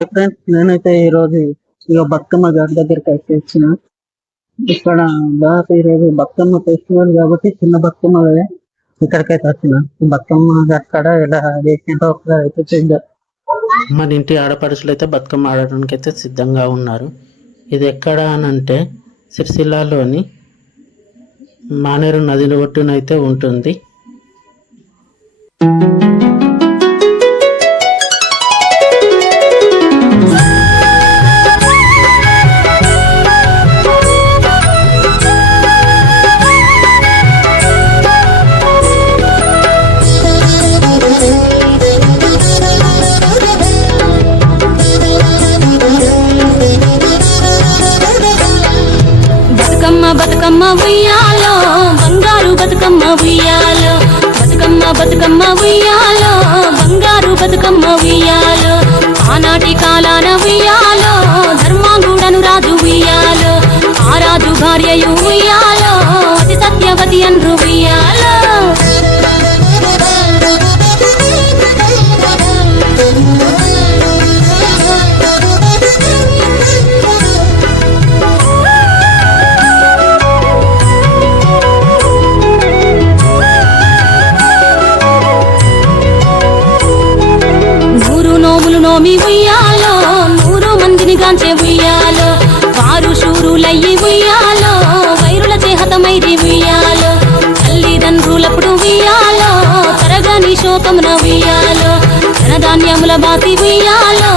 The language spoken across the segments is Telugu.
ఫ్రెండ్స్, నేనైతే ఈరోజు బతుకమ్మ గారి దగ్గరికి అయితే వచ్చిన. ఇక్కడ దాదాపు ఈరోజు బతుకమ్మ ఫెస్టివల్ కాబట్టి చిన్న బతుకమ్మ ఇక్కడికైతే వచ్చిన. బతుకమ్మ అక్కడ ఎలా చేసినట్టు ఒకసారి అయితే చూద్దాం. మన ఇంటి ఆడపడుచులు అయితే బతుకమ్మ ఆడడానికి అయితే సిద్ధంగా ఉన్నారు. ఇది ఎక్కడ అని అంటే సిరిసిల్లాలోని మానేరు నది ఒడ్డునైతే ఉంటుంది. బతుకమ్మ ఉయ్యాలో బంగారు బతుకమ్మ ఉయ్యాలో, బతుకమ్మ బతుకమ్మ ఉయ్యాలో బంగారు బతుకమ్మ ఉయ్యాలో, ఆనాటి కాలాన ఉయ్యాలో ధర్మాంగుడను రాజు ఉయ్యాలో, ఆ రాజు భార్యయు ఉయ్యాలో అతి సత్యవతి అన్రు ఉయ్యాలో. నోమి ఉయ్యాలో 100 మందిని గాంచే ఉయ్యాలో, వారు శూరులయ్యి ఉయ్యాలో వైరుల చేహతమైరి ఉయ్యాలో, తల్లిదండ్రులప్పుడు ఉయ్యాలో తరగని శోకమున ఉయ్యాలో, ధనధాన్యముల బాసి ఉయ్యాలో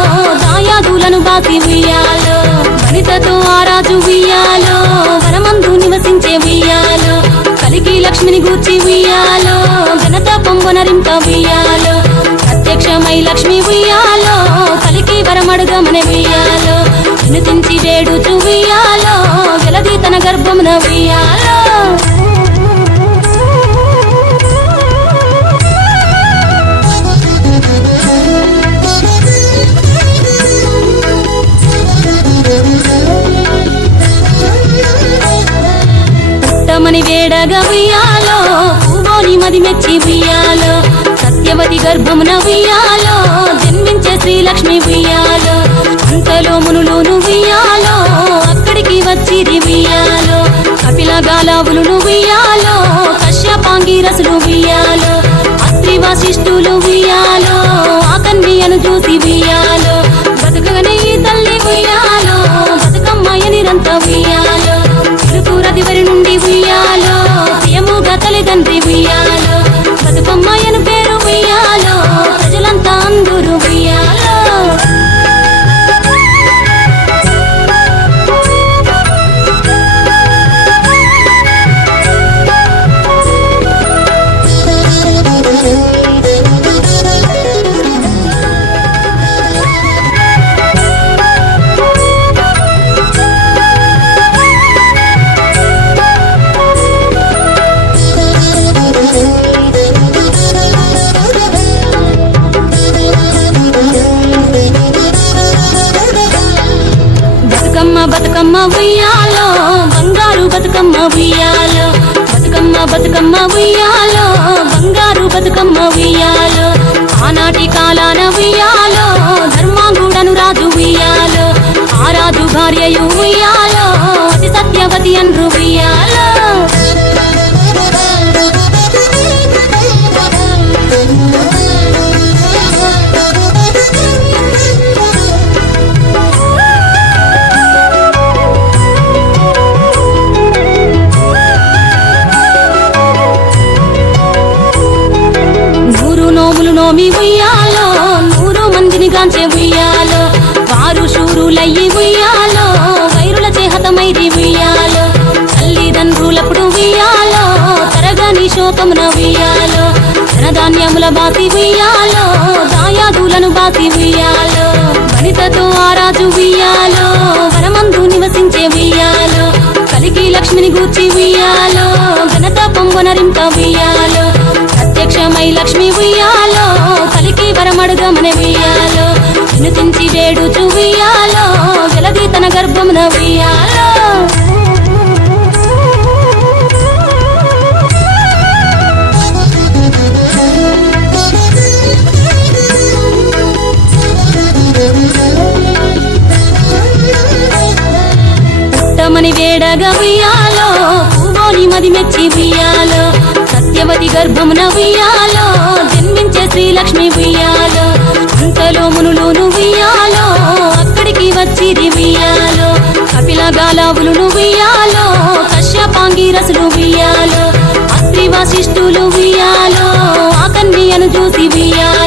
దాయాదులను బాసి ఉయ్యాలో, వనితతో ఆరాజు ఉయ్యాలో వనమందు నివసించే ఉయ్యాలో, కలిగి లక్ష్మిని గూర్చి ఉయ్యాలో ఘనత పొంగొనరింప ఉయ్యాలో, ప్రత్యక్షమై లక్ష్మి ఉయ్యాలో కలికి వరమడుగమన ఉయ్యాలో, వినుతించి వేడుచు ఉయ్యాలో వెలది తన గర్భమున ఉయ్యాలో. పుట్టమని వేడగా ఉయ్యాలో పూవోని మది మెచ్చి ఉయ్యాలో, సత్యవతి గర్భమున ఉయ్యాలో జన్మించే శ్రీలక్ష్మి ఉయ్యాలో, అంతలో మునులును ఉయ్యాలో అక్కడికి వచ్చిరి ఉయ్యాలో, కపిల గాలావులు ఉయ్యాలో కశ్యపాంగిరసులు ఉయ్యాలో, అత్రి వశిష్ఠులు ఉయ్యాలో ఆ కన్యను చూసి ఉయ్యాలో, బతుకగనే ఈ తల్లి ఉయ్యాలో బతుకమ్మయనిరంత ఉయ్యాలో, తిరుకురది వరి నుండి ఉయ్యాలో ప్రియముగా తల్లిదండ్రి ఉయ్యాలో, బతుకమ్మయను పేరు ఉయ్యాలో ప్రజలంతా అందరూ ఉయ్యాలో. బతుకమ్మ ఉయ్యాలో బంగారు బతుకమ్మ ఉయ్యాలో, బతుకమ్మ బతుకమ్మ ఉయ్యాలో బంగారు బతుకమ్మ ఉయ్యాలో, ఆనాటి కాలాన ఉయ్యాలో ధర్మాంగుడను రాజు ఉయ్యాలో, ఆ రాజు భార్యయు ఉయ్యాలో అతి సత్యవతి అన్రు ఉయ్యాలో. నోమి ఉయ్యాలో 100 మందిని గాంచే ఉయ్యాలో, వారు శూరులయ్యి ఉయ్యాలో వైరుల చేహతమైరి ఉయ్యాలో, తల్లిదండ్రులప్పుడు ఉయ్యాలో తరగని శోకమున ఉయ్యాలో, ధనధాన్యముల బాసి ఉయ్యాలో దాయాదులను బాసి ఉయ్యాలో, వనితతో ఆరాజు ఉయ్యాలో వనమందు నివసించే ఉయ్యాలో, కలిగి లక్ష్మిని గూర్చి ఉయ్యాలో ఘనత పొంగొనరింప ఉయ్యాలో, ప్రత్యక్షమై లక్ష్మి ఉయ్యాలో కలికి వరమడుగమన ఉయ్యాలో, వినుతించి వేడుచు ఉయ్యాలో వెలది తన గర్భమున ఉయ్యాలో. Thank you. బ్రహ్మని వేడగా ఉయ్యాలో పూవోని మది మెచ్చి ఉయ్యాలో సత్యవతి గర్భమున ఉయ్యాలో జన్మించే శ్రీలక్ష్మి ఉయ్యాలో అంతలో మునులును ఉయ్యాలో అక్కడికి వచ్చిరి ఉయ్యాలో కపిల గాలావులు ఉయ్యాలో కశ్యపాంగి రసులు ఉయ్యాలో అత్రి వశిష్ఠులు ఉయ్యాలో ఆ కన్యను చూసి ఉయ్యాలో